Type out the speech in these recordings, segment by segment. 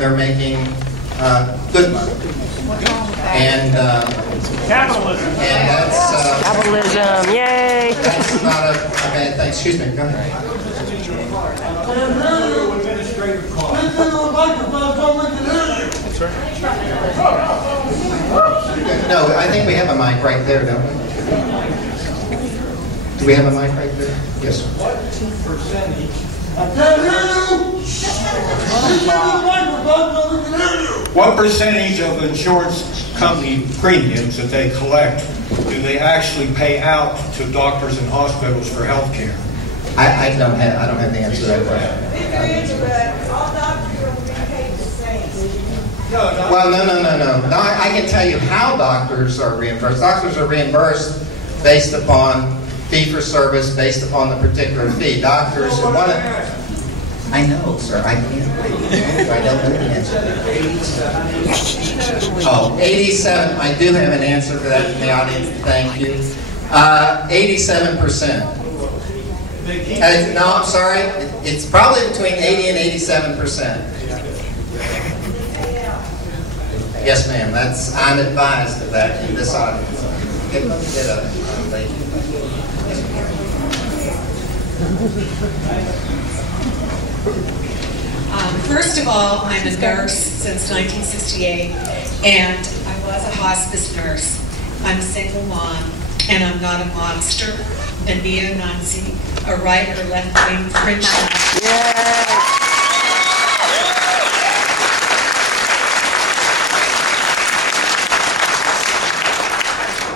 and they're making good money. And capitalism. And that's capitalism. Yay! That's not a bad thing. Excuse me. Go ahead. Administrative cost. That's right. No, I think we have a mic right there, don't we? Do we have a mic right there? Yes, sir. What percentage? What percentage of insurance company premiums that they collect do they actually pay out to doctors and hospitals for health care? I don't have the answer to that question. All doctors will be paid the same. Well, no. No, I can tell you how doctors are reimbursed. Doctors are reimbursed based upon fee-for-service, based upon the particular fee. Doctors, I know, sir. I can't. I don't know the answer. 87. I do have an answer for that from the audience. Thank you. 87%. No, I'm sorry. It's probably between 80 and 87%. Yes, ma'am. I'm advised of that in this audience. Thank you. First of all, I'm a nurse since 1968, and I was a hospice nurse. I'm a single mom, and I'm not a mobster, a neo-Nazi, a right or left-wing fringe.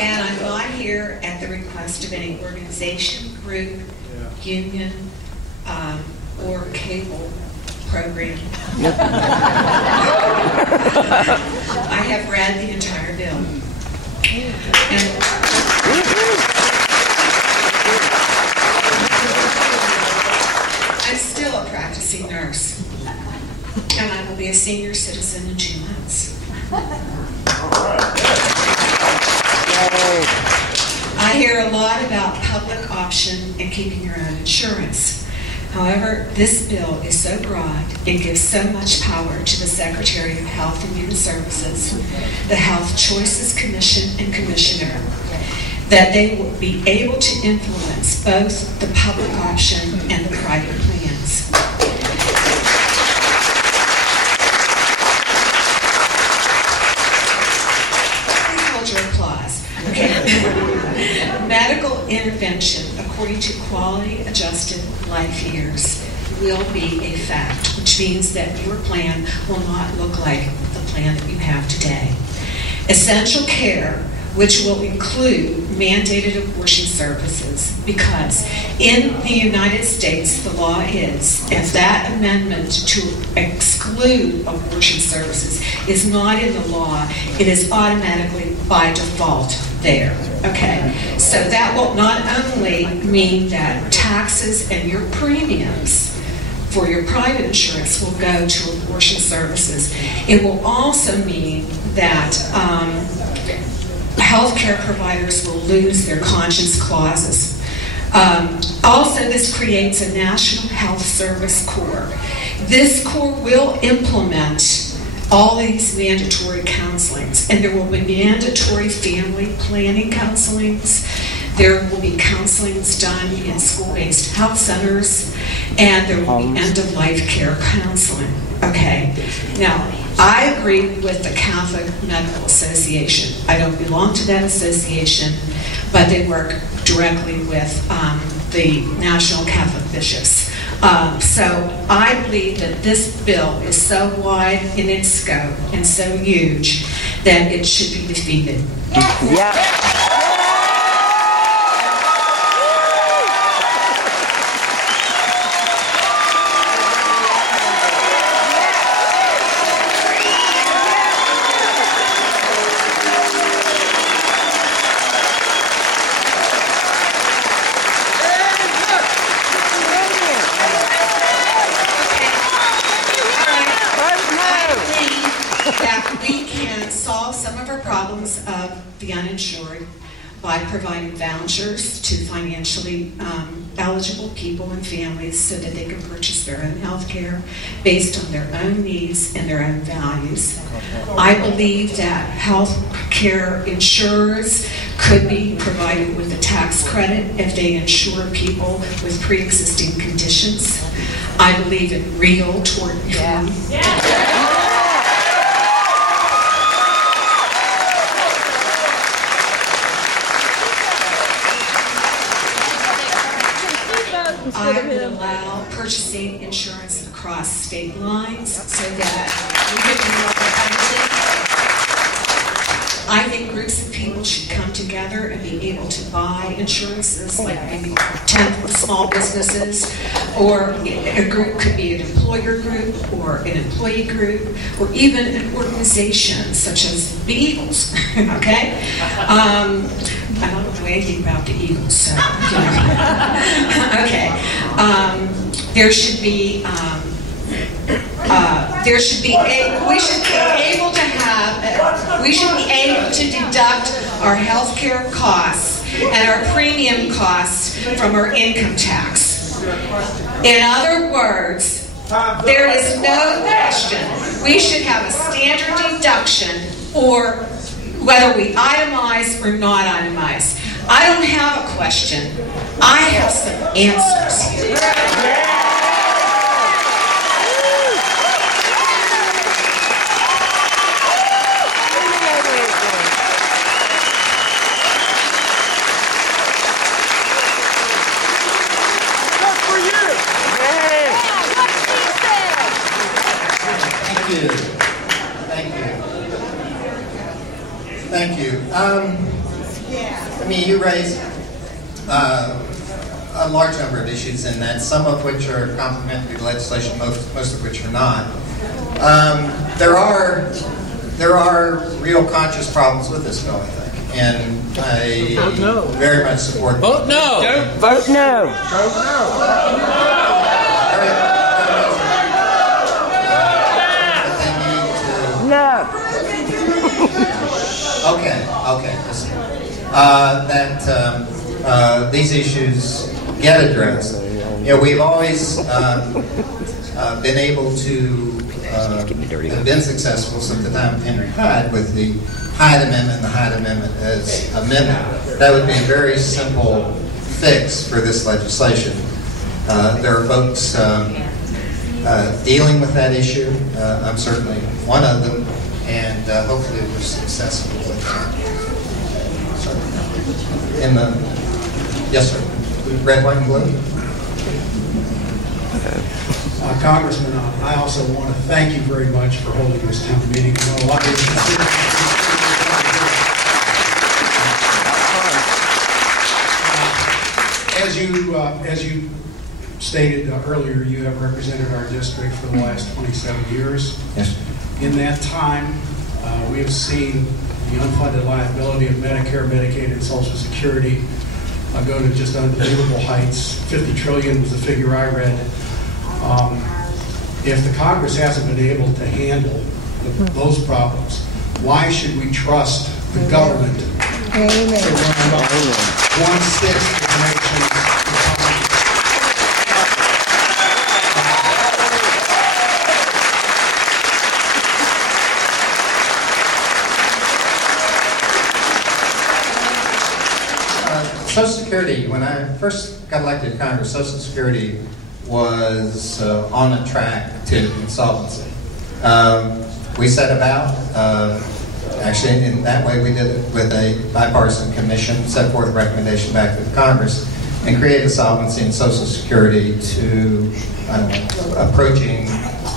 And I'm not here at the request of any organization, group, union, or cable program. I have read the entire bill. And I'm still a practicing nurse. And I will be a senior citizen in 2 months. I hear a lot about public option and keeping your own insurance. However, this bill is so broad and gives so much power to the Secretary of Health and Human Services, the Health Choices Commission and Commissioner, that they will be able to influence both the public option and the private plans. Please hold your applause. Okay. Medical intervention, according to quality-adjusted life years, will be a fact, which means that your plan will not look like the plan that you have today. Essential care, which will include mandated abortion services, because in the United States, the law is, if that amendment to exclude abortion services is not in the law, it is automatically by default there. Okay, so that will not only mean that taxes and your premiums for your private insurance will go to abortion services, it will also mean that healthcare providers will lose their conscience clauses. Also, this creates a National Health Service Corps. This Corps will implement all these mandatory counselings, and there will be mandatory family planning counselings. There will be counselings done in school-based health centers, and there will be end-of-life care counseling. Okay, now, I agree with the Catholic Medical Association. I don't belong to that association, but they work directly with the National Catholic Bishops. So I believe that this bill is so wide in its scope and so huge that it should be defeated. Yeah. That we can solve some of our problems of the uninsured by providing vouchers to financially eligible people and families so that they can purchase their own health care based on their own needs and their own values. I believe that health care insurers could be provided with a tax credit if they insure people with pre-existing conditions. I believe in real tort reform. I would allow purchasing insurance across state lines so that we could be more competitive. I think groups of people should come together and be able to buy insurances, like maybe 10 small businesses, or a group could be an employer group or an employee group, or even an organization such as the Eagles, okay? I don't know anything about the Eagles, so, you know. Okay. We should be able to deduct our health care costs and our premium costs from our income tax. In other words, there is no question we should have a standard deduction, or whether we itemize or not itemize. I don't have a question. I have some answers. Thank you. I mean, you raised a large number of issues in that, some of which are complementary to legislation, most of which are not. There are real conscious problems with this bill, I think, and I very much support. Vote no. Vote no. No. Okay. Listen. These issues get addressed. You know, we've always been able to have been successful since the time of Henry Hyde with the Hyde Amendment and the Hyde Amendment as amendment. That would be a very simple fix for this legislation. There are folks dealing with that issue. I'm certainly one of them, and hopefully we're successful with that. Yes, sir. Red, white, and blue. Congressman, I also want to thank you very much for holding this town meeting. I know a lot of as you stated earlier, you have represented our district for the last 27 years. Yes. In that time, we have seen the unfunded liability of Medicare, Medicaid, and Social Security go to just unbelievable heights. 50 trillion was the figure I read. If the Congress hasn't been able to handle those problems, why should we trust the government to run 1/6 of the nation's economy? Social Security, when I first got elected to Congress, Social Security was on a track to insolvency. We set about, actually in that way we did it with a bipartisan commission, set forth a recommendation back to the Congress, and created solvency in Social Security to, I don't know, approaching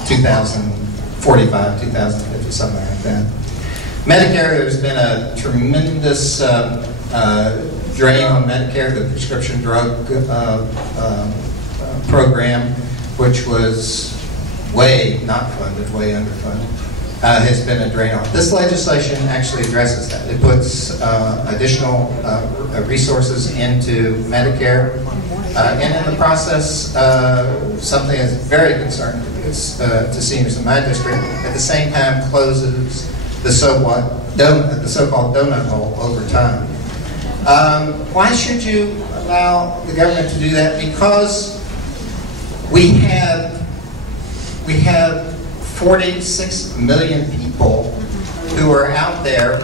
2045, 2050, something like that. Medicare, there's been a tremendous drain on Medicare, the prescription drug program, which was way not funded, way underfunded, has been a drain on. This legislation actually addresses that. It puts additional resources into Medicare, and in the process, something that's very concerning to seniors in my district, at the same time closes the so-called donut hole over time. Why should you allow the government to do that? Because we have 46 million people who are out there